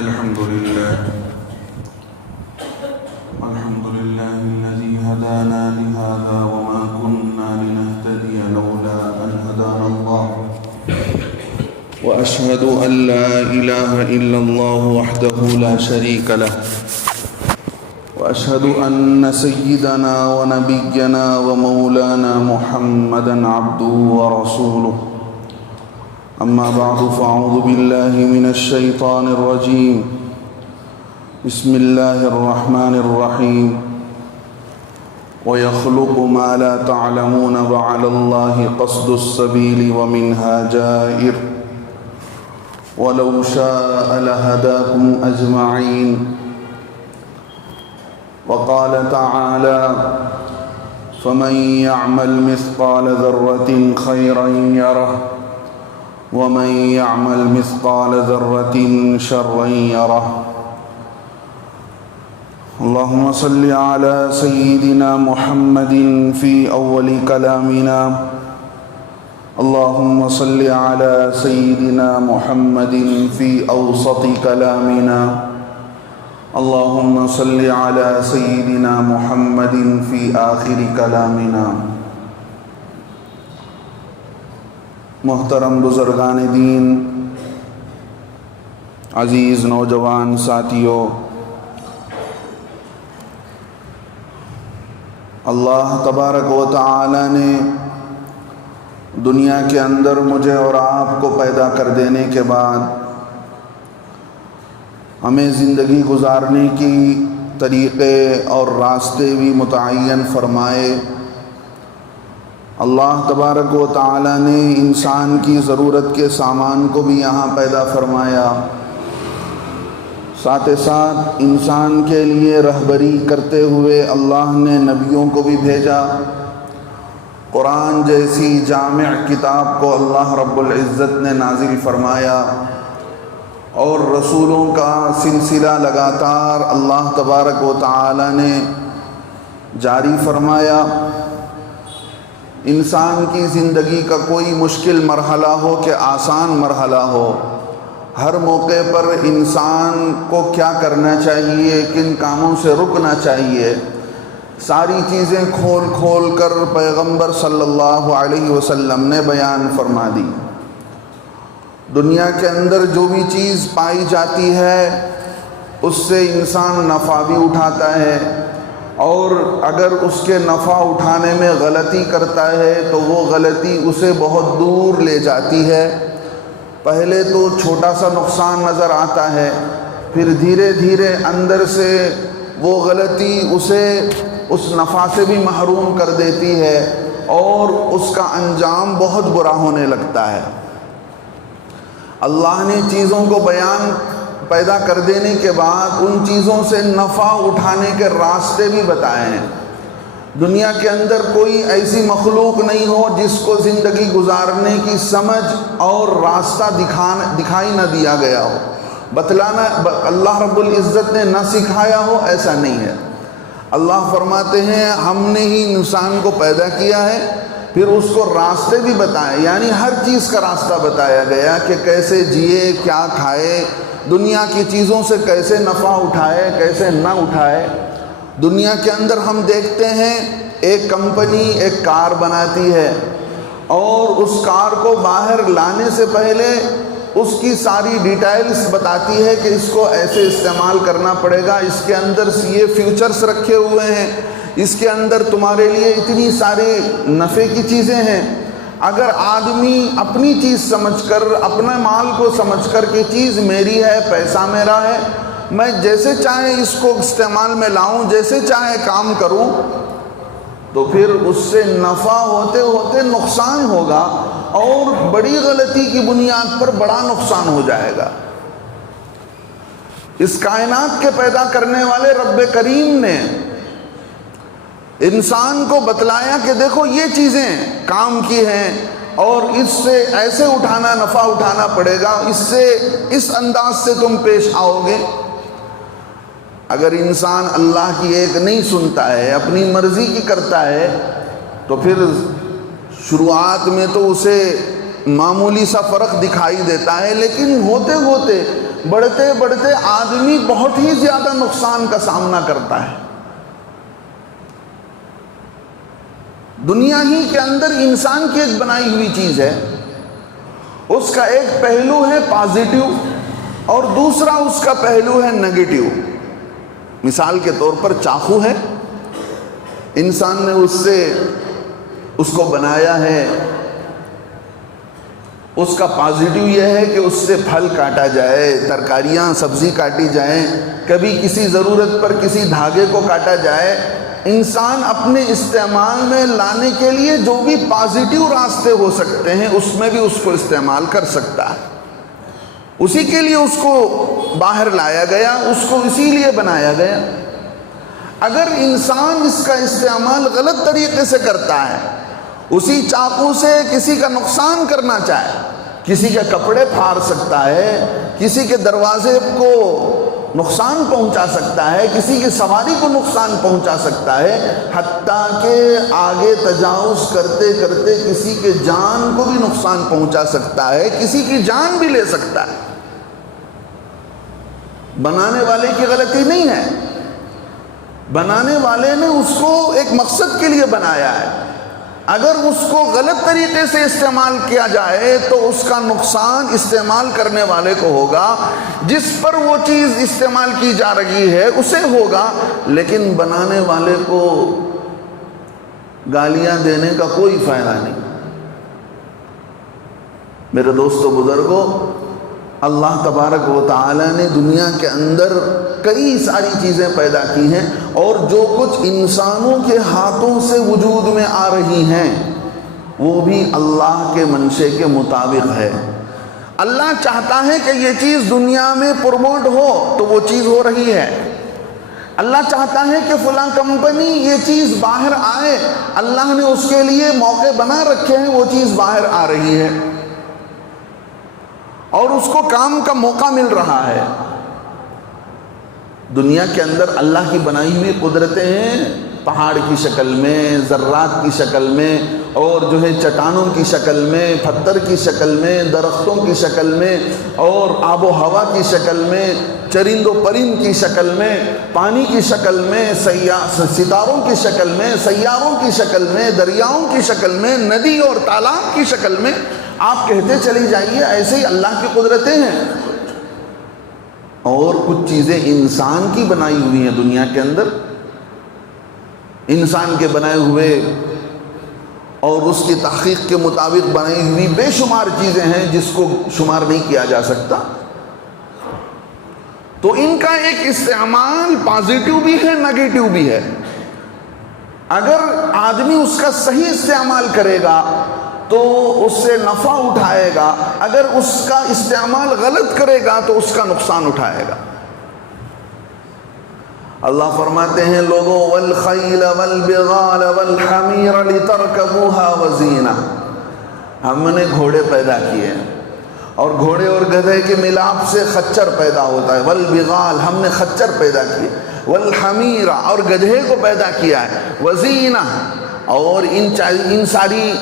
الحمد لله الذي هدانا لهذا وما كنا لنهتدي لولا أن هدانا الله وأشهد أن لا إله إلا الله وحده لا شريك له وأشهد أن سيدنا ونبينا ومولانا محمدا عبده ورسوله أما بعد فأعوذ بالله من الشيطان الرجيم بسم الله الرحمن الرحيم ويخلق ما لا تعلمون وعلى الله قصد السبيل ومنها جائر ولو شاء لهداكم أجمعين وقال تعالى فمن يعمل مثقال ذرة خيرا يره ومن يعمل مثقال ذرة شرا يره اللهم صل على سيدنا محمد في أول كلامنا اللهم صل على سيدنا محمد في أوسط كلامنا اللهم صل على سيدنا محمد في آخر كلامنا محترم بزرگان دین، عزیز نوجوان ساتھیوں، اللہ تبارک و تعالی نے دنیا کے اندر مجھے اور آپ کو پیدا کر دینے کے بعد ہمیں زندگی گزارنے کی طریقے اور راستے بھی متعین فرمائے۔ اللہ تبارک و تعالی نے انسان کی ضرورت کے سامان کو بھی یہاں پیدا فرمایا، ساتھ ساتھ انسان کے لیے رہبری کرتے ہوئے اللہ نے نبیوں کو بھی بھیجا۔ قرآن جیسی جامع کتاب کو اللہ رب العزت نے نازل فرمایا اور رسولوں کا سلسلہ لگاتار اللہ تبارک و تعالی نے جاری فرمایا۔ انسان کی زندگی کا کوئی مشکل مرحلہ ہو کہ آسان مرحلہ ہو، ہر موقع پر انسان کو کیا کرنا چاہیے، کن کاموں سے رکنا چاہیے، ساری چیزیں کھول کھول کر پیغمبر صلی اللہ علیہ وسلم نے بیان فرما دی۔ دنیا کے اندر جو بھی چیز پائی جاتی ہے اس سے انسان نفع بھی اٹھاتا ہے، اور اگر اس کے نفع اٹھانے میں غلطی کرتا ہے تو وہ غلطی اسے بہت دور لے جاتی ہے۔ پہلے تو چھوٹا سا نقصان نظر آتا ہے، پھر دھیرے دھیرے اندر سے وہ غلطی اسے اس نفع سے بھی محروم کر دیتی ہے اور اس کا انجام بہت برا ہونے لگتا ہے۔ اللہ نے چیزوں کو پیدا کر دینے کے بعد ان چیزوں سے نفع اٹھانے کے راستے بھی بتائے ہیں۔ دنیا کے اندر کوئی ایسی مخلوق نہیں ہو جس کو زندگی گزارنے کی سمجھ اور راستہ دکھائی نہ دیا گیا ہو، بتلانا اللہ رب العزت نے نہ سکھایا ہو، ایسا نہیں ہے۔ اللہ فرماتے ہیں ہم نے ہی انسان کو پیدا کیا ہے، پھر اس کو راستے بھی بتائے، یعنی ہر چیز کا راستہ بتایا گیا کہ کیسے جیے، کیا کھائے، دنیا کی چیزوں سے کیسے نفع اٹھائے، کیسے نہ اٹھائے۔ دنیا کے اندر ہم دیکھتے ہیں ایک کمپنی ایک کار بناتی ہے اور اس کار کو باہر لانے سے پہلے اس کی ساری ڈیٹیلز بتاتی ہے کہ اس کو ایسے استعمال کرنا پڑے گا، اس کے اندر یہ فیوچرز رکھے ہوئے ہیں، اس کے اندر تمہارے لیے اتنی ساری نفع کی چیزیں ہیں۔ اگر آدمی اپنی چیز سمجھ کر، اپنے مال کو سمجھ کر کہ چیز میری ہے، پیسہ میرا ہے، میں جیسے چاہے اس کو استعمال میں لاؤں، جیسے چاہے کام کروں، تو پھر اس سے نفع ہوتے ہوتے نقصان ہوگا اور بڑی غلطی کی بنیاد پر بڑا نقصان ہو جائے گا۔ اس کائنات کے پیدا کرنے والے رب کریم نے انسان کو بتلایا کہ دیکھو یہ چیزیں کام کی ہیں اور اس سے ایسے نفع اٹھانا پڑے گا، اس انداز سے تم پیش آؤ گے۔ اگر انسان اللہ کی ایک نہیں سنتا ہے، اپنی مرضی کی کرتا ہے، تو پھر شروعات میں تو اسے معمولی سا فرق دکھائی دیتا ہے، لیکن ہوتے ہوتے بڑھتے بڑھتے آدمی بہت ہی زیادہ نقصان کا سامنا کرتا ہے۔ دنیا ہی کے اندر انسان کی ایک بنائی ہوئی چیز ہے، اس کا ایک پہلو ہے پازیٹیو اور دوسرا اس کا پہلو ہے نیگیٹیو۔ مثال کے طور پر چاقو ہے، انسان نے اس کو بنایا ہے، اس کا پازیٹیو یہ ہے کہ اس سے پھل کاٹا جائے، ترکاریاں سبزی کاٹی جائیں، کبھی کسی ضرورت پر کسی دھاگے کو کاٹا جائے۔ انسان اپنے استعمال میں لانے کے لیے جو بھی پازیٹیو راستے ہو سکتے ہیں اس میں بھی اس کو استعمال کر سکتا ہے، اسی کے لیے اس کو باہر لایا گیا، اس کو اسی لیے بنایا گیا۔ اگر انسان اس کا استعمال غلط طریقے سے کرتا ہے، اسی چاقو سے کسی کا نقصان کرنا چاہے، کسی کے کپڑے پھاڑ سکتا ہے، کسی کے دروازے کو نقصان پہنچا سکتا ہے، کسی کی سواری کو نقصان پہنچا سکتا ہے، حتیٰ کہ آگے تجاوز کرتے کرتے کسی کے جان کو بھی نقصان پہنچا سکتا ہے، کسی کی جان بھی لے سکتا ہے۔ بنانے والے کی غلطی نہیں ہے، بنانے والے نے اس کو ایک مقصد کے لیے بنایا ہے۔ اگر اس کو غلط طریقے سے استعمال کیا جائے تو اس کا نقصان استعمال کرنے والے کو ہوگا، جس پر وہ چیز استعمال کی جا رہی ہے اسے ہوگا، لیکن بنانے والے کو گالیاں دینے کا کوئی فائدہ نہیں۔ میرے دوستو بزرگوں، اللہ تبارک و تعالی نے دنیا کے اندر کئی ساری چیزیں پیدا کی ہیں، اور جو کچھ انسانوں کے ہاتھوں سے وجود میں آ رہی ہیں وہ بھی اللہ کے منشے کے مطابق ہے۔ اللہ چاہتا ہے کہ یہ چیز دنیا میں پروموٹ ہو تو وہ چیز ہو رہی ہے، اللہ چاہتا ہے کہ فلاں کمپنی یہ چیز باہر آئے، اللہ نے اس کے لیے موقع بنا رکھے ہیں، وہ چیز باہر آ رہی ہے اور اس کو کام کا موقع مل رہا ہے۔ دنیا کے اندر اللہ کی بنائی ہوئی قدرتیں ہیں، پہاڑ کی شکل میں، ذرات کی شکل میں، اور جو ہے چٹانوں کی شکل میں، پتھر کی شکل میں، درختوں کی شکل میں، اور آب و ہوا کی شکل میں، چرند و پرند کی شکل میں، پانی کی شکل میں، ستاروں کی شکل میں، سیاروں کی شکل میں، دریاؤں کی شکل میں، ندی اور تالاب کی شکل میں۔ آپ کہتے چلی جائیے، ایسے ہی اللہ کی قدرتیں ہیں۔ اور کچھ چیزیں انسان کی بنائی ہوئی ہیں دنیا کے اندر، انسان کے بنائے ہوئے اور اس کی تحقیق کے مطابق بنائی ہوئی بے شمار چیزیں ہیں جس کو شمار نہیں کیا جا سکتا۔ تو ان کا ایک استعمال پازیٹیو بھی ہے، نیگیٹیو بھی ہے۔ اگر آدمی اس کا صحیح استعمال کرے گا تو اس سے نفع اٹھائے گا، اگر اس کا استعمال غلط کرے گا تو اس کا نقصان اٹھائے گا۔ اللہ فرماتے ہیں لوگوں والخیل والبغال والحمیر لترکبوها وزینہ، ہم نے گھوڑے پیدا کیے ہیں اور گھوڑے اور گدھے کے ملاپ سے خچر پیدا ہوتا ہے، والبغال ہم نے خچر پیدا کیے، والحمیر اور گدھے کو پیدا کیا ہے، وزینہ اور ان ساری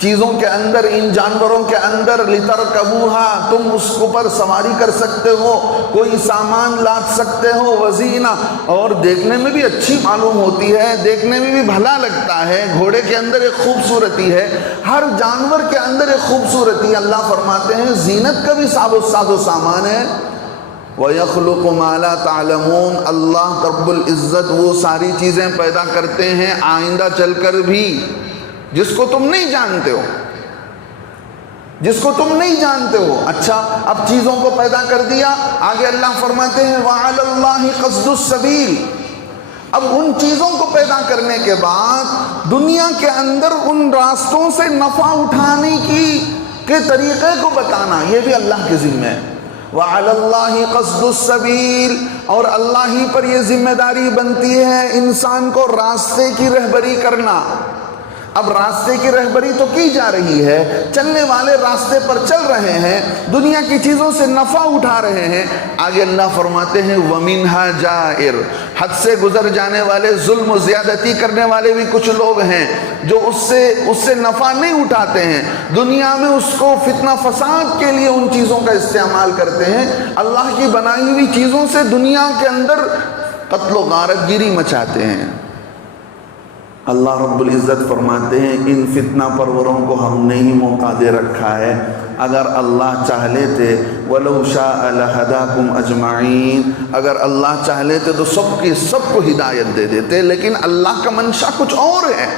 چیزوں کے اندر، ان جانوروں کے اندر، لترکبوها تم اس پر سواری کر سکتے ہو، کوئی سامان لاد سکتے ہو، وزینہ اور دیکھنے میں بھی اچھی معلوم ہوتی ہے، دیکھنے میں بھی بھلا لگتا ہے۔ گھوڑے کے اندر ایک خوبصورتی ہے، ہر جانور کے اندر ایک خوبصورتی ہے۔ اللہ فرماتے ہیں زینت کا بھی ساز و سامان ہے۔ وَيَخْلُقُ مَا لَا تَعْلَمُونَ، اللہ رب العزت وہ ساری چیزیں پیدا کرتے ہیں آئندہ چل کر بھی جس کو تم نہیں جانتے ہو، جس کو تم نہیں جانتے ہو۔ اچھا، اب چیزوں کو پیدا کر دیا، آگے اللہ فرماتے ہیں وَعَلَى اللَّهِ قَصْدُ السَّبِيلِ، اب ان چیزوں کو پیدا کرنے کے بعد دنیا کے اندر ان راستوں سے نفع اٹھانے کے طریقے کو بتانا، یہ بھی اللہ کے ذمہ ہے۔ وَعَلَى اللَّهِ قَصْدُ السَّبِيلِ، اور اللہ ہی پر یہ ذمہ داری بنتی ہے انسان کو راستے کی رہبری کرنا، اب راستے کی رہبری تو کی جا رہی ہے، چلنے والے راستے پر چل رہے ہیں، دنیا کی چیزوں سے نفع اٹھا رہے ہیں۔ آگے اللہ فرماتے ہیں وَمِنْهَا جَائِرٌ، حد سے گزر جانے والے، ظلم و زیادتی کرنے والے بھی کچھ لوگ ہیں جو اس سے نفع نہیں اٹھاتے ہیں، دنیا میں اس کو فتنہ فساد کے لیے ان چیزوں کا استعمال کرتے ہیں، اللہ کی بنائی ہوئی چیزوں سے دنیا کے اندر قتل و غارت گیری مچاتے ہیں۔ اللہ رب العزت فرماتے ہیں ان فتنہ پروروں کو ہم نے ہی موقع دے رکھا ہے، اگر اللہ چاہ لیتے وَلَوْ شَاءَ لَهَدَاكُمْ أَجْمَعِينَ، اگر اللہ چاہ لیتے تو سب کو ہدایت دے دیتے، لیکن اللہ کا منشا کچھ اور ہے،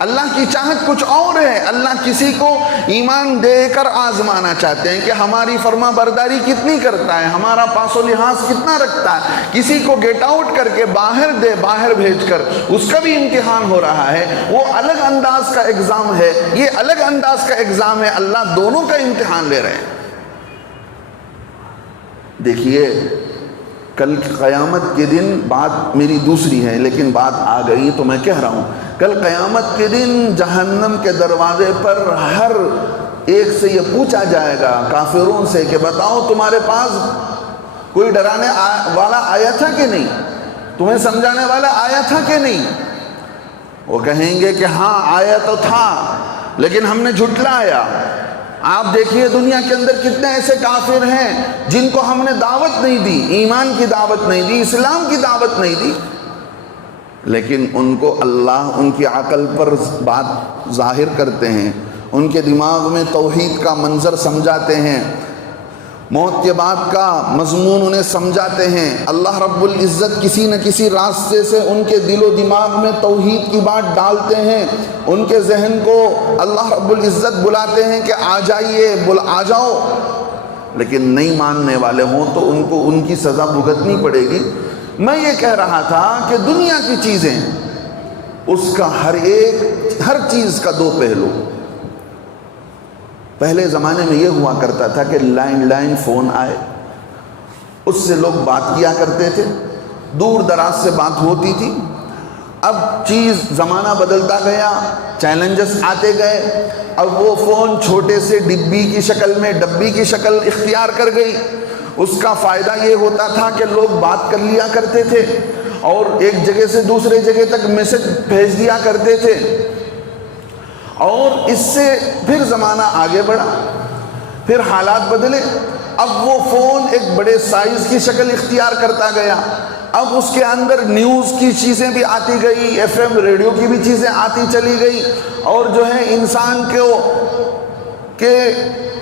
اللہ کی چاہت کچھ اور ہے۔ اللہ کسی کو ایمان دے کر آزمانا چاہتے ہیں کہ ہماری فرما برداری کتنی کرتا ہے، ہمارا پاس و لحاظ کتنا رکھتا ہے۔ کسی کو گیٹ آؤٹ کر کے باہر بھیج کر اس کا بھی امتحان ہو رہا ہے، وہ الگ انداز کا ایگزام ہے، یہ الگ انداز کا ایگزام ہے، اللہ دونوں کا امتحان لے رہے ہیں۔ دیکھیے کل قیامت کے دن، بات میری دوسری ہے لیکن بات آ گئی تو میں کہہ رہا ہوں، کل قیامت کے دن جہنم کے دروازے پر ہر ایک سے یہ پوچھا جائے گا کافروں سے کہ بتاؤ تمہارے پاس کوئی ڈرانے والا آیا تھا کہ نہیں، تمہیں سمجھانے والا آیا تھا کہ نہیں؟ وہ کہیں گے کہ ہاں آیا تو تھا لیکن ہم نے جھٹلایا۔ آپ دیکھیے دنیا کے اندر کتنے ایسے کافر ہیں جن کو ہم نے دعوت نہیں دی، ایمان کی دعوت نہیں دی، اسلام کی دعوت نہیں دی، لیکن ان کو اللہ ان کی عقل پر بات ظاہر کرتے ہیں، ان کے دماغ میں توحید کا منظر سمجھاتے ہیں، موت کے بعد کا مضمون انہیں سمجھاتے ہیں۔ اللہ رب العزت کسی نہ کسی راستے سے ان کے دل و دماغ میں توحید کی بات ڈالتے ہیں، ان کے ذہن کو اللہ رب العزت بلاتے ہیں کہ آ جائیے، آ جاؤ، لیکن نہیں ماننے والے ہوں تو ان کو ان کی سزا بھگتنی پڑے گی۔ میں یہ کہہ رہا تھا کہ دنیا کی چیزیں، اس کا ہر چیز کا دو پہلو۔ پہلے زمانے میں یہ ہوا کرتا تھا کہ لینڈ لائن فون آئے، اس سے لوگ بات کیا کرتے تھے، دور دراز سے بات ہوتی تھی۔ اب زمانہ بدلتا گیا، چیلنجز آتے گئے، اب وہ فون چھوٹے سے ڈبی کی شکل اختیار کر گئی۔ اس کا فائدہ یہ ہوتا تھا کہ لوگ بات کر لیا کرتے تھے اور ایک جگہ سے دوسرے جگہ تک میسج بھیج دیا کرتے تھے، اور اس سے پھر زمانہ آگے بڑھا، پھر حالات بدلے، اب وہ فون ایک بڑے سائز کی شکل اختیار کرتا گیا، اب اس کے اندر نیوز کی چیزیں بھی آتی گئی، FM ریڈیو کی بھی چیزیں آتی چلی گئی، اور جو ہے انسان کے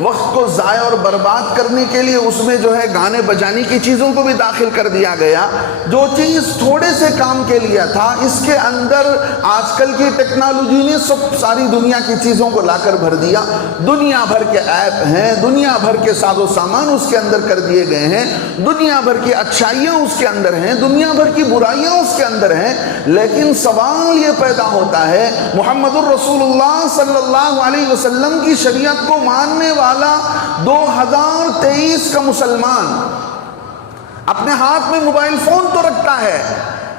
وقت کو ضائع اور برباد کرنے کے لیے اس میں جو ہے گانے بجانے کی چیزوں کو بھی داخل کر دیا گیا۔ جو چیز تھوڑے سے کام کے لیے تھا، اس کے اندر آج کل کی ٹیکنالوجی نے ساری دنیا کی چیزوں کو لا کر بھر دیا۔ دنیا بھر کے ایپ ہیں، دنیا بھر کے ساز و سامان اس کے اندر کر دیے گئے ہیں، دنیا بھر کی اچھائیاں اس کے اندر ہیں، دنیا بھر کی برائیاں اس کے اندر ہیں، لیکن سوال یہ پیدا ہوتا ہے محمد الرسول اللہ صلی اللہ علیہ وسلم کی شریعت کو ماننے والا 2023 کا مسلمان اپنے ہاتھ میں موبائل فون تو رکھتا ہے،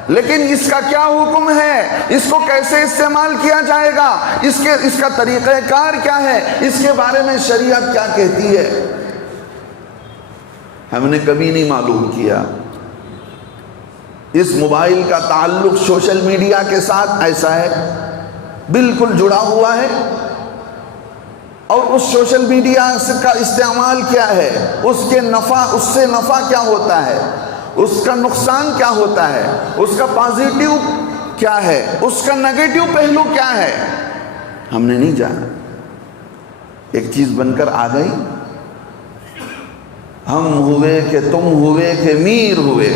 لیکن اس کا کیا حکم ہے، اس کو کیسے استعمال کیا جائے گا، اس کا طریقہ کار کیا ہے، اس کے بارے میں شریعت کیا کہتی ہے، ہم نے کبھی نہیں معلوم کیا۔ اس موبائل کا تعلق سوشل میڈیا کے ساتھ ایسا ہے، بالکل جڑا ہوا ہے، اور اس سوشل میڈیا کا استعمال کیا ہے، اس سے نفع کیا ہوتا ہے، اس کا نقصان کیا ہوتا ہے، اس کا پازیٹیو کیا ہے، اس کا نیگیٹو پہلو کیا ہے، ہم نے نہیں جانا۔ ایک چیز بن کر آ گئی، ہم ہوئے کہ تم ہوئے کہ میر ہوئے۔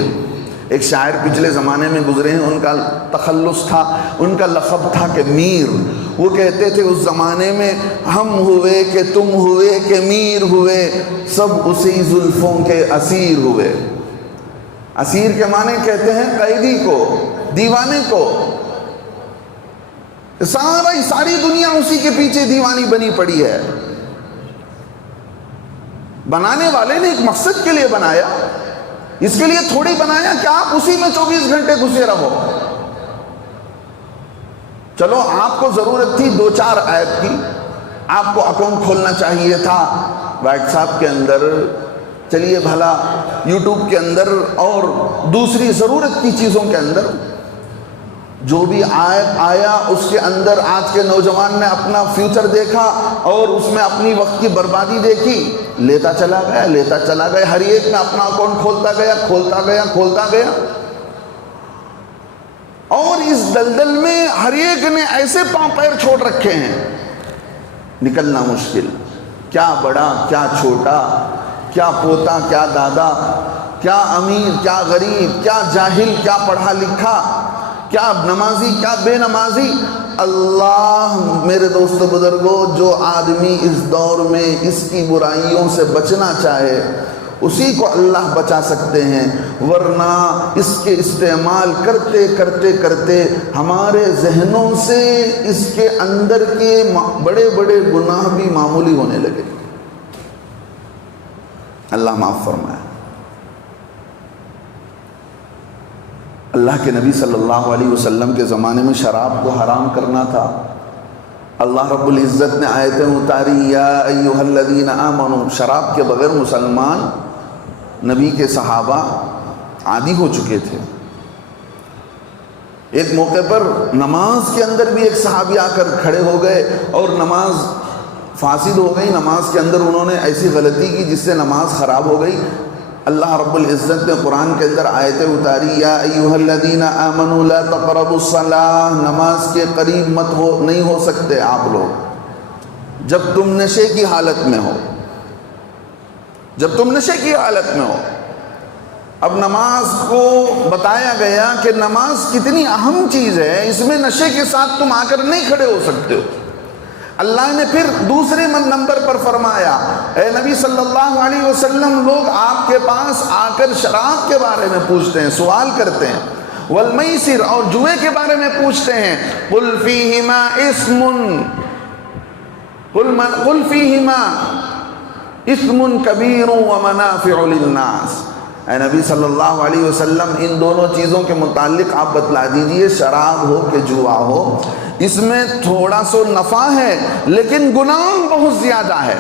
ایک شاعر پچھلے زمانے میں گزرے ہیں، ان کا تخلص تھا، ان کا لقب تھا کہ میر۔ وہ کہتے تھے اس زمانے میں ہم ہوئے کہ تم ہوئے کہ میر ہوئے، سب اسی زلفوں کے اسیر ہوئے۔ اسیر کے معنی کہتے ہیں قیدی کو، دیوانے کو۔ ساری دنیا اسی کے پیچھے دیوانی بنی پڑی ہے۔ بنانے والے نے ایک مقصد کے لیے بنایا، اس کے لیے تھوڑی بنایا کہ آپ اسی میں 24 گھنٹے گھسے رہو۔ چلو آپ کو ضرورت تھی 2-4 ایپ کی، آپ کو اکاؤنٹ کھولنا چاہیے تھا واٹس ایپ کے اندر، چلیے بھلا یوٹیوب کے اندر اور دوسری ضرورت کی چیزوں کے اندر، جو بھی ایپ آیا اس کے اندر آج کے نوجوان نے اپنا فیوچر دیکھا اور اس میں اپنی وقت کی بربادی دیکھی، لیتا چلا گیا، ہر ایک میں اپنا اکاؤنٹ کھولتا گیا، اور اس دلدل میں ہر ایک نے ایسے پاؤں پیر چھوڑ رکھے ہیں، نکلنا مشکل، کیا بڑا کیا چھوٹا، کیا پوتا کیا دادا، کیا امیر کیا غریب، کیا جاہل کیا پڑھا لکھا، کیا نمازی کیا بے نمازی۔ اللہ میرے دوست بزرگوں، جو آدمی اس دور میں اس کی برائیوں سے بچنا چاہے اسی کو اللہ بچا سکتے ہیں، ورنہ اس کے استعمال کرتے ہمارے ذہنوں سے اس کے اندر کے بڑے بڑے گناہ بھی معمولی ہونے لگے۔ اللہ معاف فرمائے۔ اللہ کے نبی صلی اللہ علیہ وسلم کے زمانے میں شراب کو حرام کرنا تھا، اللہ رب العزت نے آیتیں اتاری، یا ایھا الذین آمنوا، شراب کے بغیر مسلمان نبی کے صحابہ عادی ہو چکے تھے۔ ایک موقع پر نماز کے اندر بھی ایک صحابی آ کر کھڑے ہو گئے اور نماز فاسد ہو گئی، نماز کے اندر انہوں نے ایسی غلطی کی جس سے نماز خراب ہو گئی۔ اللہ رب العزت نے قرآن کے اندر آیتیں اتاری، یا ایھا الذین آمنوا لا تقربوا الصلاۃ، نماز کے قریب نہیں ہو سکتے آپ لوگ جب تم نشے کی حالت میں ہو، اب نماز کو بتایا گیا کہ نماز کتنی اہم چیز ہے، اس میں نشے کے ساتھ تم آ کر نہیں کھڑے ہو سکتے ہو۔ اللہ نے پھر دوسرے نمبر پر فرمایا، اے نبی صلی اللہ علیہ وسلم، لوگ آپ کے پاس آ کر شراب کے بارے میں پوچھتے ہیں، سوال کرتے ہیں، والمیسر، اور جوئے کے بارے میں پوچھتے ہیں، قل فیہما اسم کبیر ومنافع للناس۔ اے نبی صلی اللہ علیہ وسلم، ان دونوں چیزوں کے متعلق آپ بتلا دیجئے، شراب ہو کہ جوا ہو، اس میں تھوڑا سا نفع ہے لیکن گناہ بہت زیادہ ہے،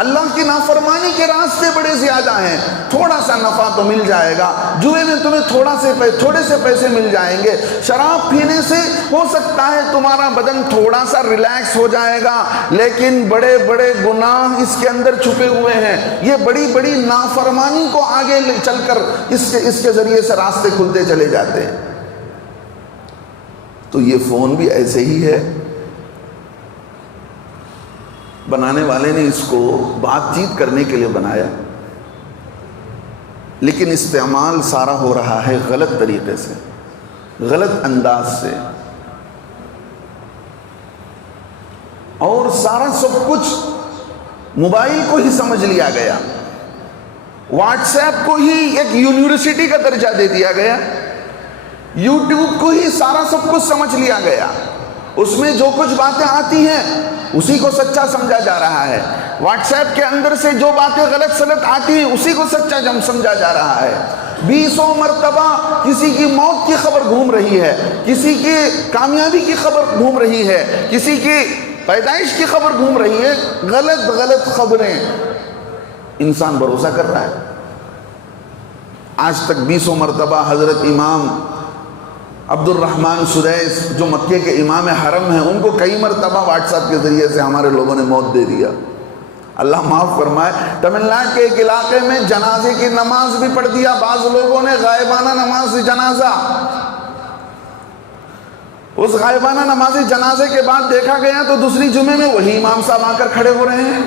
اللہ کی نافرمانی کے راستے بڑے زیادہ ہیں، تھوڑا سا نفع تو مل جائے گا، جوئے میں تمہیں تھوڑے سے پیسے مل جائیں گے، شراب پینے سے ہو سکتا ہے تمہارا بدن تھوڑا سا ریلیکس ہو جائے گا، لیکن بڑے بڑے گناہ اس کے اندر چھپے ہوئے ہیں، یہ بڑی بڑی نافرمانی کو آگے چل کر اس کے ذریعے سے راستے کھلتے چلے جاتے ہیں۔ تو یہ فون بھی ایسے ہی ہے، بنانے والے نے اس کو بات چیت کرنے کے لیے بنایا، لیکن استعمال سارا ہو رہا ہے غلط طریقے سے، غلط انداز سے، اور سارا سب کچھ موبائل کو ہی سمجھ لیا گیا، واٹس ایپ کو ہی ایک یونیورسٹی کا درجہ دے دیا گیا، یوٹیوب کو ہی سارا سب کچھ سمجھ لیا گیا، اس میں جو کچھ باتیں آتی ہیں اسی کو سچا سمجھا جا رہا ہے، واٹس ایپ کے اندر سے جو باتیں غلط سلط آتی ہیں اسی کو سچا سمجھا جا رہا ہے۔ 20 مرتبہ کسی کی موت کی خبر گھوم رہی ہے، کسی کی کامیابی کی خبر گھوم رہی ہے، کسی کی پیدائش کی خبر گھوم رہی ہے، غلط خبریں انسان بھروسہ کر رہا ہے۔ آج تک 20 مرتبہ حضرت امام عبد الرحمن سدیس جو مکے کے امام حرم ہیں، ان کو کئی مرتبہ واٹس ایپ کے ذریعے سے ہمارے لوگوں نے موت دے دیا، اللہ معاف فرمائے۔ تمل ناڈو کے ایک علاقے میں جنازے کی نماز بھی پڑھ دیا بعض لوگوں نے، غائبانہ نماز جنازہ، اس غائبانہ نماز جنازے کے بعد دیکھا گیا تو دوسری جمعے میں وہی امام صاحب آ کر کھڑے ہو رہے ہیں،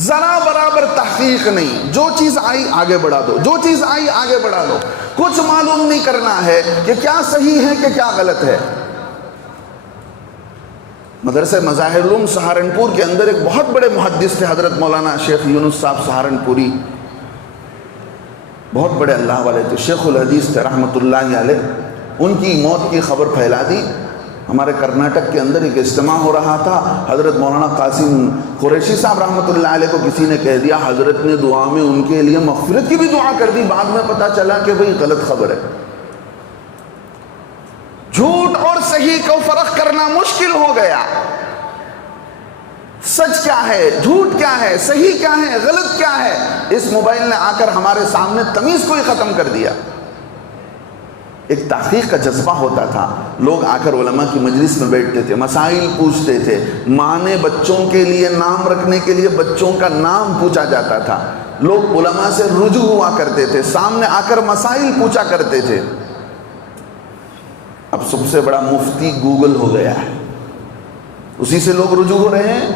ذرا برابر تحقیق نہیں، جو چیز آئی آگے بڑھا دو، جو چیز آئی آگے بڑھا دو، کچھ معلوم نہیں کرنا ہے کہ کیا صحیح ہے کہ کیا غلط ہے۔ مدرسہ مظاہر العلوم سہارنپور کے اندر ایک بہت بڑے محدث تھے حضرت مولانا شیخ یونس صاحب سہارنپوری، بہت بڑے اللہ والے تھے، شیخ الحدیث تھے رحمۃ اللہ علیہ، ان کی موت کی خبر پھیلا دی۔ ہمارے کرناٹک کے اندر ایک اجتماع ہو رہا تھا، حضرت مولانا قاسم قریشی صاحب رحمۃ اللہ علیہ کو کسی نے کہہ دیا، حضرت نے دعا میں ان کے لیے مغفرت کی بھی دعا کر دی، بعد میں پتہ چلا کہ بھئی غلط خبر ہے۔ جھوٹ اور صحیح کو فرق کرنا مشکل ہو گیا. سچ کیا ہے، جھوٹ کیا ہے، صحیح کیا ہے، غلط کیا ہے، اس موبائل نے آ کر ہمارے سامنے تمیز کو ہی ختم کر دیا. ایک تحقیق کا جذبہ ہوتا تھا، لوگ آ کر علماء کی مجلس میں بیٹھتے تھے، مسائل پوچھتے تھے. ماں نے بچوں کے لیے نام رکھنے کے لیے بچوں کا نام پوچھا جاتا تھا. لوگ علماء سے رجوع ہوا کرتے تھے، سامنے آ کر مسائل پوچھا کرتے تھے. اب سب سے بڑا مفتی گوگل ہو گیا ہے، اسی سے لوگ رجوع ہو رہے ہیں،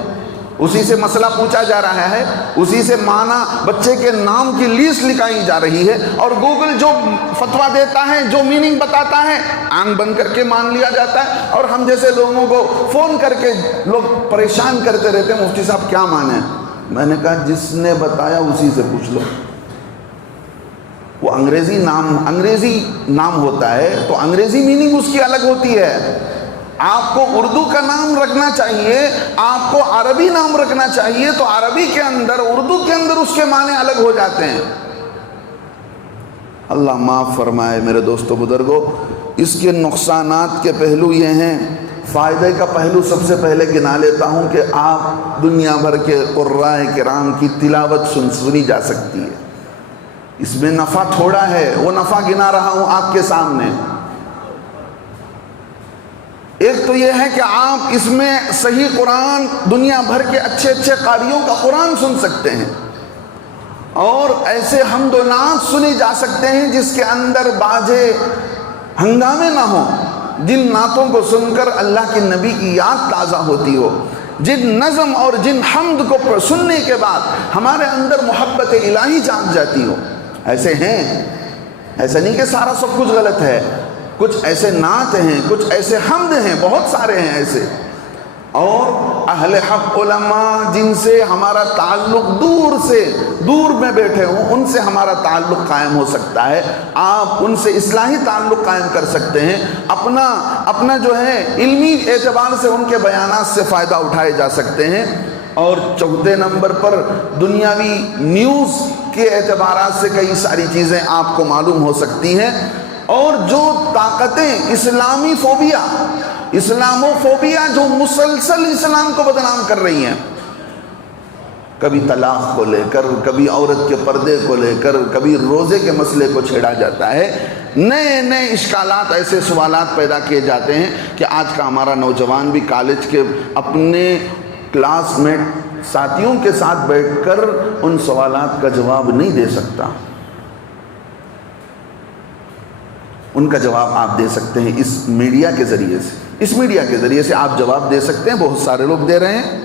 اسی سے مسئلہ پوچھا جا رہا ہے، اسی سے معنی بچے کے نام کی لیسٹ لکھائی جا رہی ہے، اور گوگل جو فتویٰ دیتا ہے، جو میننگ بتاتا ہے، آنکھ بند کر کے مان لیا جاتا ہے. اور ہم جیسے لوگوں کو فون کر کے لوگ پریشان کرتے رہتے ہیں، مفتی صاحب کیا معنی ہے؟ میں نے کہا جس نے بتایا اسی سے پوچھ لو. وہ انگریزی نام ہوتا ہے تو انگریزی میننگ اس کی الگ ہوتی ہے. آپ کو اردو کا نام رکھنا چاہیے، آپ کو عربی نام رکھنا چاہیے، تو عربی کے اندر، اردو کے اندر اس کے معنی الگ ہو جاتے ہیں. اللہ معاف فرمائے میرے دوستو بزرگوں. اس کے نقصانات کے پہلو یہ ہیں. فائدے کا پہلو سب سے پہلے گنا لیتا ہوں کہ آپ دنیا بھر کے قراء کرام کی تلاوت سنی جا سکتی ہے. اس میں نفع تھوڑا ہے، وہ نفع گنا رہا ہوں آپ کے سامنے. ایک تو یہ ہے کہ آپ اس میں صحیح قرآن، دنیا بھر کے اچھے اچھے قاریوں کا قرآن سن سکتے ہیں، اور ایسے حمد و نعت سنی جا سکتے ہیں جس کے اندر باجے ہنگامے نہ ہوں، جن نعتوں کو سن کر اللہ کے نبی کی یاد تازہ ہوتی ہو، جن نظم اور جن حمد کو سننے کے بعد ہمارے اندر محبت الہی جاگ جاتی ہو. ایسے ہیں، ایسا نہیں کہ سارا سب کچھ غلط ہے. کچھ ایسے نعت ہیں، کچھ ایسے حمد ہیں، بہت سارے ہیں ایسے. اور اہل حق علماء جن سے ہمارا تعلق دور میں بیٹھے ہوں، ان سے ہمارا تعلق قائم ہو سکتا ہے. آپ ان سے اصلاحی تعلق قائم کر سکتے ہیں. اپنا جو ہے علمی اعتبار سے ان کے بیانات سے فائدہ اٹھائے جا سکتے ہیں. اور چوتھے نمبر پر دنیاوی نیوز کے اعتبارات سے کئی ساری چیزیں آپ کو معلوم ہو سکتی ہیں. اور جو طاقتیں اسلاموفوبیا جو مسلسل اسلام کو بدنام کر رہی ہیں، کبھی طلاق کو لے کر، کبھی عورت کے پردے کو لے کر، کبھی روزے کے مسئلے کو چھیڑا جاتا ہے. نئے اشکالات، ایسے سوالات پیدا کیے جاتے ہیں کہ آج کا ہمارا نوجوان بھی کالج کے اپنے کلاس میٹ ساتھیوں کے ساتھ بیٹھ کر ان سوالات کا جواب نہیں دے سکتا. ان کا جواب آپ دے سکتے ہیں اس میڈیا کے ذریعے سے. اس میڈیا کے ذریعے سے آپ جواب دے سکتے ہیں، بہت سارے لوگ دے رہے ہیں.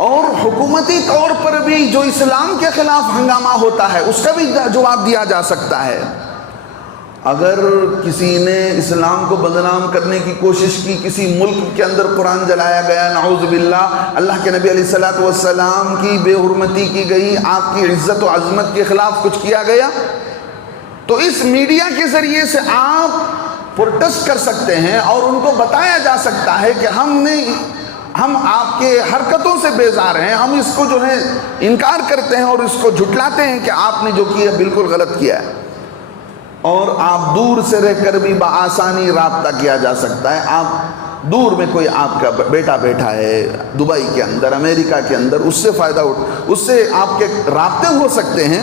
اور حکومتی طور پر بھی جو اسلام کے خلاف ہنگامہ ہوتا ہے، اس کا بھی جواب دیا جا سکتا ہے. اگر کسی نے اسلام کو بدنام کرنے کی کوشش کی، کسی ملک کے اندر قرآن جلایا گیا، نعوذ باللہ، اللہ کے نبی علیہ السلام کی بے حرمتی کی گئی، آپ کی عزت و عظمت کے خلاف کچھ کیا گیا، تو اس میڈیا کے ذریعے سے آپ پروٹیسٹ کر سکتے ہیں، اور ان کو بتایا جا سکتا ہے کہ ہم آپ کے حرکتوں سے بیزار ہیں، ہم اس کو جو ہے انکار کرتے ہیں اور اس کو جھٹلاتے ہیں کہ آپ نے جو کیا بالکل غلط کیا ہے. اور آپ دور سے رہ کر بھی بآسانی رابطہ کیا جا سکتا ہے. آپ دور میں کوئی آپ کا بیٹا بیٹھا ہے دبئی کے اندر، امریکہ کے اندر، اس سے فائدہ اس سے آپ کے رابطے ہو سکتے ہیں.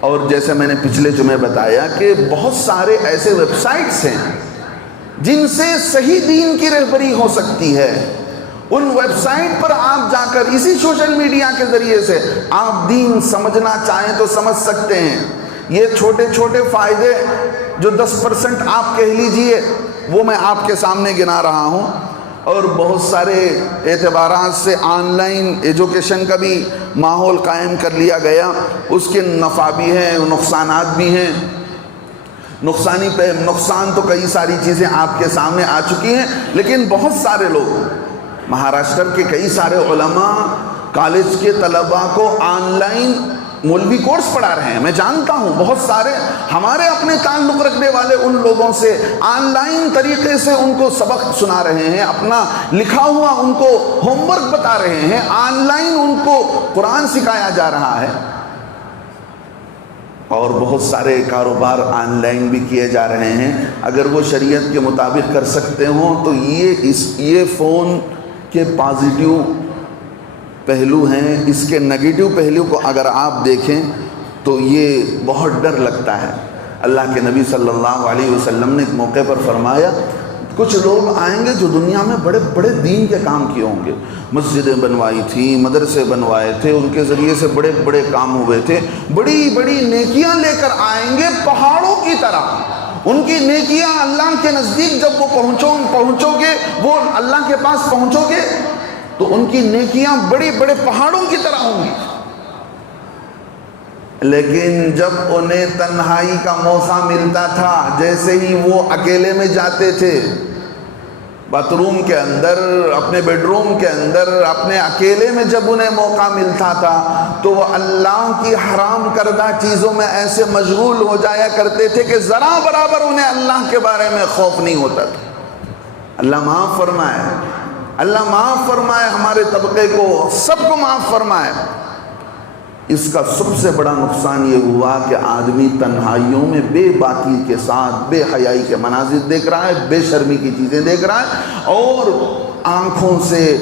اور جیسے میں نے پچھلے جمعے بتایا کہ بہت سارے ایسے ویب سائٹس ہیں جن سے صحیح دین کی رہبری ہو سکتی ہے. ان ویب سائٹ پر آپ جا کر اسی سوشل میڈیا کے ذریعے سے آپ دین سمجھنا چاہیں تو سمجھ سکتے ہیں. یہ چھوٹے چھوٹے فائدے جو 10% آپ کہہ لیجئے، وہ میں آپ کے سامنے گنا رہا ہوں. اور بہت سارے اعتبارات سے آن لائن ایجوکیشن کا بھی ماحول قائم کر لیا گیا. اس کے نفع بھی ہیں، نقصانات بھی ہیں. نقصان تو کئی ساری چیزیں آپ کے سامنے آ چکی ہیں، لیکن بہت سارے لوگ، مہاراشٹر کے کئی سارے علماء کالج کے طلباء کو آن لائن مولوی کورس پڑھا رہے ہیں. میں جانتا ہوں بہت سارے ہمارے اپنے تعلق رکھنے والے ان لوگوں سے آن لائن طریقے سے ان کو سبق سنا رہے ہیں، اپنا لکھا ہوا ان کو ہوم ورک بتا رہے ہیں، آن لائن ان کو قرآن سکھایا جا رہا ہے. اور بہت سارے کاروبار آن لائن بھی کیے جا رہے ہیں. اگر وہ شریعت کے مطابق کر سکتے ہوں تو یہ فون کے پازیٹیو پہلو ہیں. اس کے نگیٹو پہلو کو اگر آپ دیکھیں تو یہ بہت ڈر لگتا ہے. اللہ کے نبی صلی اللہ علیہ وسلم نے ایک موقع پر فرمایا کچھ لوگ آئیں گے جو دنیا میں بڑے بڑے دین کے کام کیے ہوں گے, مسجدیں بنوائی تھیں, مدرسے بنوائے تھے, ان کے ذریعے سے بڑے بڑے کام ہوئے تھے, بڑی بڑی نیکیاں لے کر آئیں گے پہاڑوں کی طرح. ان کی نیکیاں اللہ کے نزدیک جب وہ پہنچو گے, وہ اللہ کے پاس پہنچو گے تو ان کی نیکیاں بڑے بڑے پہاڑوں کی طرح ہوں گی. لیکن جب انہیں تنہائی کا موقع ملتا تھا, جیسے ہی وہ اکیلے میں جاتے تھے باتھ روم کے اندر, اپنے بیڈ روم کے اندر, اپنے اکیلے میں جب انہیں موقع ملتا تھا تو وہ اللہ کی حرام کردہ چیزوں میں ایسے مشغول ہو جایا کرتے تھے کہ ذرا برابر انہیں اللہ کے بارے میں خوف نہیں ہوتا تھا. اللہ معاف فرمائے, اللہ معاف فرمائے ہمارے طبقے کو, سب کو معاف فرمائے. اس کا سب سے بڑا نقصان یہ ہوا کہ آدمی تنہائیوں میں بے باکی کے ساتھ بے حیائی کے مناظر دیکھ رہا ہے, بے شرمی کی چیزیں دیکھ رہا ہے, اور آنکھوں سے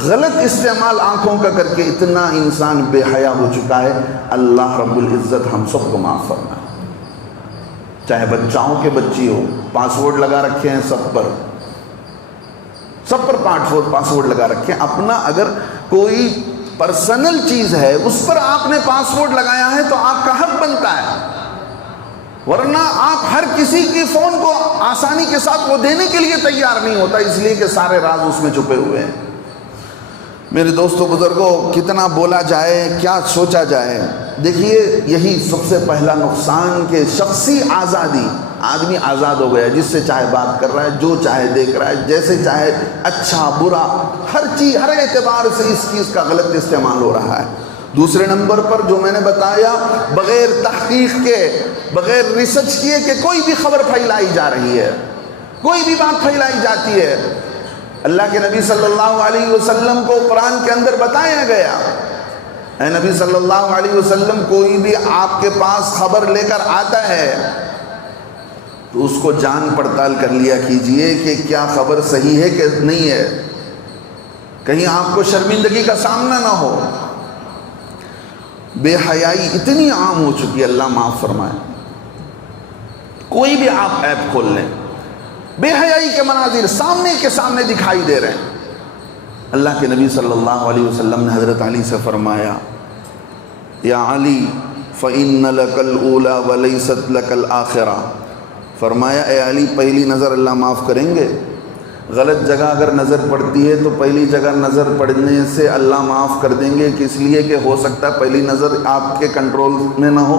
غلط استعمال آنکھوں کا کر کے اتنا انسان بے حیا ہو چکا ہے. اللہ رب العزت ہم سب کو معاف فرمائے. چاہے بچاؤں کے بچی ہو, پاسورڈ لگا رکھے ہیں سب پر پاسورڈ لگا رکھے ہیں. اپنا اگر کوئی پرسنل چیز ہے اس پر آپ نے پاسورڈ لگایا ہے تو آپ کا حق بنتا ہے, ورنہ آپ ہر کسی کی فون کو آسانی کے ساتھ وہ دینے کے لیے تیار نہیں ہوتا, اس لیے کہ سارے راز اس میں چھپے ہوئے ہیں. میرے دوستو بزرگوں, کتنا بولا جائے, کیا سوچا جائے. دیکھیے یہی سب سے پہلا نقصان کہ شخصی آزادی, آدمی آزاد ہو گیا, جس سے چاہے بات کر رہا ہے, جو چاہے دیکھ رہا ہے, جیسے چاہے, اچھا برا ہر چیز, ہر اعتبار سے اس چیز کا غلط استعمال ہو رہا ہے. دوسرے نمبر پر جو میں نے بتایا, بغیر تحقیق کے, بغیر ریسرچ کیے کہ کوئی بھی خبر پھیلائی جا رہی ہے, کوئی بھی بات پھیلائی جاتی ہے. اللہ کے نبی صلی اللہ علیہ وسلم کو قرآن کے اندر بتایا گیا, اے نبی صلی اللہ علیہ وسلم, کوئی بھی آپ کے پاس خبر لے کر آتا ہے تو اس کو جان پڑتال کر لیا کیجئے کہ کیا خبر صحیح ہے کہ نہیں ہے, کہیں آپ کو شرمندگی کا سامنا نہ ہو. بے حیائی اتنی عام ہو چکی ہے, اللہ معاف فرمائے. کوئی بھی آپ ایپ کھول لیں, بے حیائی کے مناظر سامنے کے سامنے دکھائی دے رہے ہیں. اللہ کے نبی صلی اللہ علیہ وسلم نے حضرت علی سے فرمایا, یا علی فَإِنَّ لَكَ الْأُولَى وَلَيْسَتْ لَكَ الْآخِرَةِ. فرمایا اے علی, پہلی نظر اللہ معاف کریں گے, غلط جگہ اگر نظر پڑتی ہے تو پہلی جگہ نظر پڑنے سے اللہ معاف کر دیں گے, اس لیے کہ ہو سکتا ہے پہلی نظر آپ کے کنٹرول میں نہ ہو,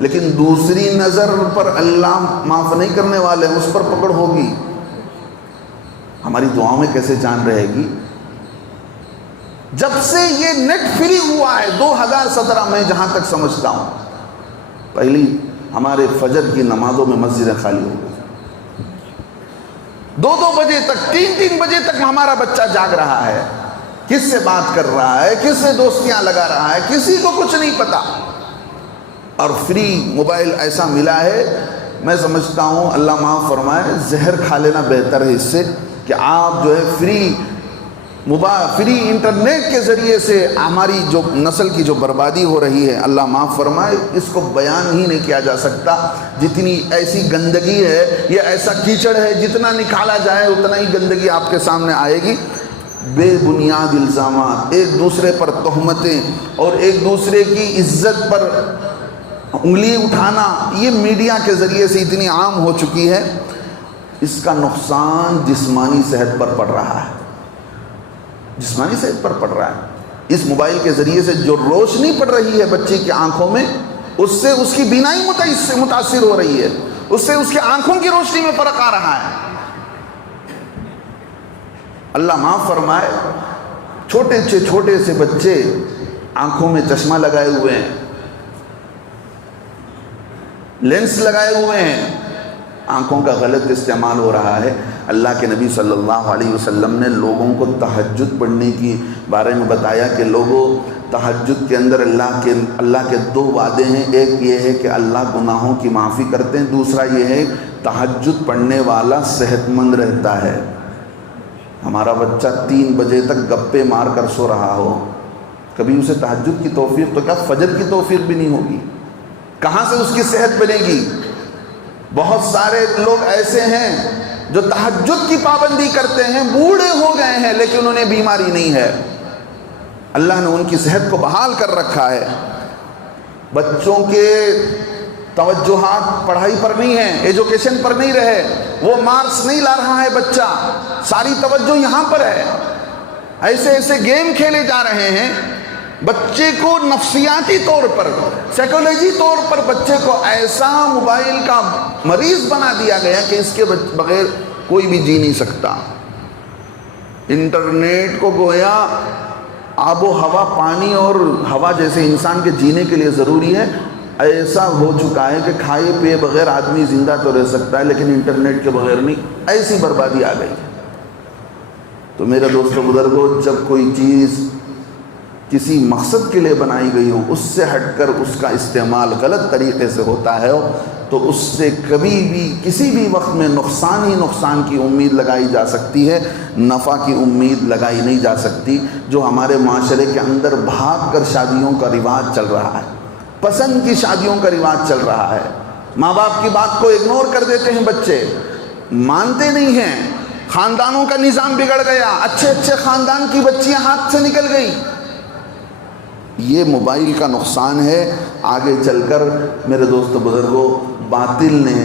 لیکن دوسری نظر پر اللہ معاف نہیں کرنے والے, اس پر پکڑ ہوگی. ہماری دعاؤں میں کیسے جان رہے گی؟ جب سے یہ نیٹ فری ہوا ہے 2017 میں جہاں تک سمجھتا ہوں, پہلی ہمارے فجر کی نمازوں میں مسجدیں خالی ہو گئی, 2 بجے تک, 3 بجے تک ہمارا بچہ جاگ رہا ہے, کس سے بات کر رہا ہے, کس سے دوستیاں لگا رہا ہے, کسی کو کچھ نہیں پتا. اور فری موبائل ایسا ملا ہے, میں سمجھتا ہوں اللہ معاف فرمائے, زہر کھا لینا بہتر ہے اس سے کہ آپ جو ہے فری انٹرنیٹ کے ذریعے سے ہماری جو نسل کی جو بربادی ہو رہی ہے, اللہ معاف فرمائے, اس کو بیان ہی نہیں کیا جا سکتا. جتنی ایسی گندگی ہے, یہ ایسا کیچڑ ہے, جتنا نکالا جائے اتنا ہی گندگی آپ کے سامنے آئے گی. بے بنیاد الزامات, ایک دوسرے پر تہمتیں اور ایک دوسرے کی عزت پر انگلی اٹھانا, یہ میڈیا کے ذریعے سے اتنی عام ہو چکی ہے. اس کا نقصان جسمانی صحت پر پڑ رہا ہے, جسمانی صحت پر پڑ رہا ہے. اس موبائل کے ذریعے سے جو روشنی پڑ رہی ہے بچے کی آنکھوں میں, اس سے اس کی بینائی متاثر ہو رہی ہے, اس سے اس کی آنکھوں کی روشنی میں فرق آ رہا ہے. اللہ معاف فرمائے, چھوٹے سے بچے آنکھوں میں چشمہ لگائے ہوئے ہیں, لینس لگائے ہوئے ہیں, آنکھوں کا غلط استعمال ہو رہا ہے. اللہ کے نبی صلی اللہ علیہ وسلم نے لوگوں کو تہجد پڑھنے کی بارے میں بتایا کہ لوگوں تہجد کے اندر اللہ کے دو وعدے ہیں، ایک یہ ہے کہ اللہ گناہوں کی معافی کرتے ہیں، دوسرا یہ ہے تہجد پڑھنے والا صحت مند رہتا ہے۔ ہمارا بچہ 3 بجے تک گپے مار کر سو رہا ہو، کبھی اسے تہجد کی توفیق تو کیا فجر کی توفیق بھی نہیں ہوگی، کہاں سے اس کی صحت بنے گی؟ بہت سارے لوگ ایسے ہیں جو تہجد کی پابندی کرتے ہیں، بوڑھے ہو گئے ہیں لیکن انہیں بیماری نہیں ہے، اللہ نے ان کی صحت کو بحال کر رکھا ہے۔ بچوں کے توجہات پڑھائی پر نہیں ہیں، ایجوکیشن پر نہیں رہے، وہ مارکس نہیں لا رہا ہے بچہ، ساری توجہ یہاں پر ہے، ایسے ایسے گیم کھیلے جا رہے ہیں، بچے کو نفسیاتی طور پر، سائیکولوجی طور پر بچے کو ایسا موبائل کا مریض بنا دیا گیا کہ اس کے بغیر کوئی بھی جی نہیں سکتا۔ انٹرنیٹ کو گویا آب و ہوا، پانی اور ہوا جیسے انسان کے جینے کے لیے ضروری ہے، ایسا ہو چکا ہے کہ کھائے پیے بغیر آدمی زندہ تو رہ سکتا ہے لیکن انٹرنیٹ کے بغیر نہیں، ایسی بربادی آ گئی۔ تو میرے دوستو بزرگوں، جب کوئی چیز کسی مقصد کے لیے بنائی گئی ہو، اس سے ہٹ کر اس کا استعمال غلط طریقے سے ہوتا ہے تو اس سے کبھی بھی کسی بھی وقت میں نقصان ہی نقصان کی امید لگائی جا سکتی ہے، نفع کی امید لگائی نہیں جا سکتی۔ جو ہمارے معاشرے کے اندر بھاگ کر شادیوں کا رواج چل رہا ہے، پسند کی شادیوں کا رواج چل رہا ہے، ماں باپ کی بات کو اگنور کر دیتے ہیں، بچے مانتے نہیں ہیں، خاندانوں کا نظام بگڑ گیا، اچھے اچھے خاندان کی بچیاں ہاتھ سے نکل گئی۔ یہ موبائل کا نقصان ہے۔ آگے چل کر میرے دوست بزرگوں، باطل نے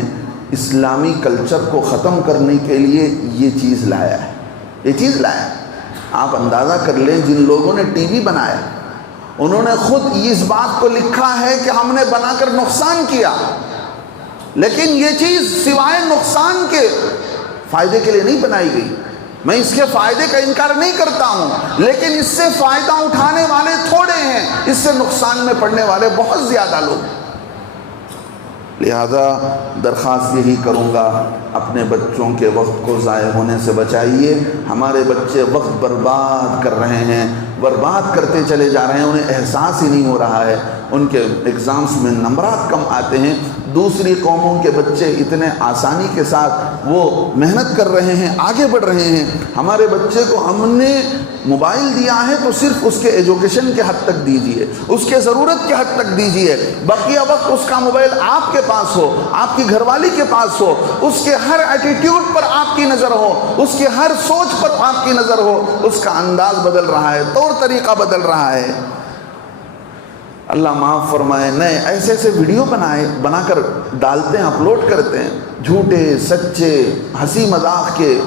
اسلامی کلچر کو ختم کرنے کے لیے یہ چیز لایا ہے، یہ چیز لایا۔ آپ اندازہ کر لیں، جن لوگوں نے ٹی وی بنایا انہوں نے خود اس بات کو لکھا ہے کہ ہم نے بنا کر نقصان کیا، لیکن یہ چیز سوائے نقصان کے فائدے کے لیے نہیں بنائی گئی۔ میں اس کے فائدے کا انکار نہیں کرتا ہوں، لیکن اس سے فائدہ اٹھانے والے تھوڑے ہیں، اس سے نقصان میں پڑنے والے بہت زیادہ لوگ۔ لہذا درخواست یہی کروں گا، اپنے بچوں کے وقت کو ضائع ہونے سے بچائیے۔ ہمارے بچے وقت برباد کر رہے ہیں، برباد کرتے چلے جا رہے ہیں، انہیں احساس ہی نہیں ہو رہا ہے، ان کے ایگزامز میں نمبرات کم آتے ہیں۔ دوسری قوموں کے بچے اتنے آسانی کے ساتھ وہ محنت کر رہے ہیں، آگے بڑھ رہے ہیں۔ ہمارے بچے کو ہم نے موبائل دیا ہے تو صرف اس کے ایجوکیشن کے حد تک دیجیے، اس کے ضرورت کے حد تک دیجیے، بقیہ وقت اس کا موبائل آپ کے پاس ہو، آپ کی گھر والی کے پاس ہو، اس کے ہر ایٹیٹیوڈ پر آپ کی نظر ہو، اس کے ہر سوچ پر آپ کی نظر ہو۔ اس کا انداز بدل رہا ہے، طور طریقہ بدل رہا ہے۔ اللہ معاف فرمائے، نئے ایسے ایسے ویڈیو بنا کر ڈالتے ہیں، اپلوڈ کرتے ہیں، جھوٹے سچے، ہنسی مذاق کے۔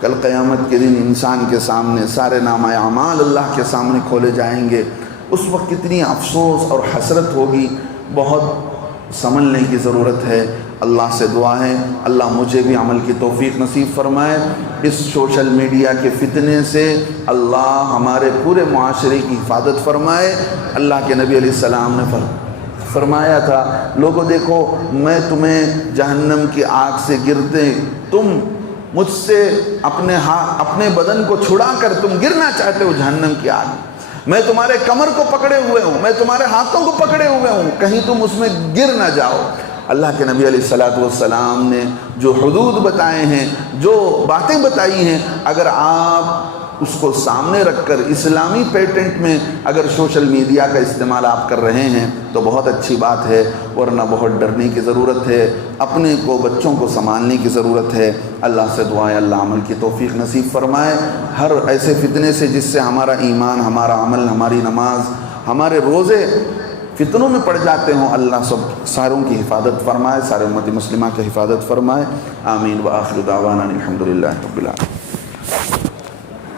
کل قیامت کے دن انسان کے سامنے سارے نامہ اعمال اللہ کے سامنے کھولے جائیں گے، اس وقت کتنی افسوس اور حسرت ہوگی، بہت سنبھلنے کی ضرورت ہے۔ اللہ سے دعا ہے اللہ مجھے بھی عمل کی توفیق نصیب فرمائے۔ اس سوشل میڈیا کے فتنے سے اللہ ہمارے پورے معاشرے کی حفاظت فرمائے۔ اللہ کے نبی علیہ السلام نے فرمایا تھا، لوگوں دیکھو میں تمہیں جہنم کی آگ سے گرتے، تم مجھ سے اپنے بدن کو چھڑا کر تم گرنا چاہتے ہو جہنم کی آگ، میں تمہارے کمر کو پکڑے ہوئے ہوں، میں تمہارے ہاتھوں کو پکڑے ہوئے ہوں، کہیں تم اس میں گر نہ جاؤ۔ اللہ کے نبی علیہ السلام نے جو حدود بتائے ہیں، جو باتیں بتائی ہیں، اگر آپ اس کو سامنے رکھ کر اسلامی پیٹنٹ میں اگر سوشل میڈیا کا استعمال آپ کر رہے ہیں تو بہت اچھی بات ہے، ورنہ بہت ڈرنے کی ضرورت ہے، اپنے کو بچوں کو سنبھالنے کی ضرورت ہے۔ اللہ سے دعائیں اللہ عمل کی توفیق نصیب فرمائے۔ ہر ایسے فتنے سے جس سے ہمارا ایمان، ہمارا عمل، ہماری نماز، ہمارے روزے فتنوں میں پڑ جاتے ہوں، اللہ سب ساروں کی حفاظت فرمائے، سارے امت مسلمہ کی حفاظت فرمائے۔ آمین۔ وآخر دعوانا الحمدللہ رب العالمین۔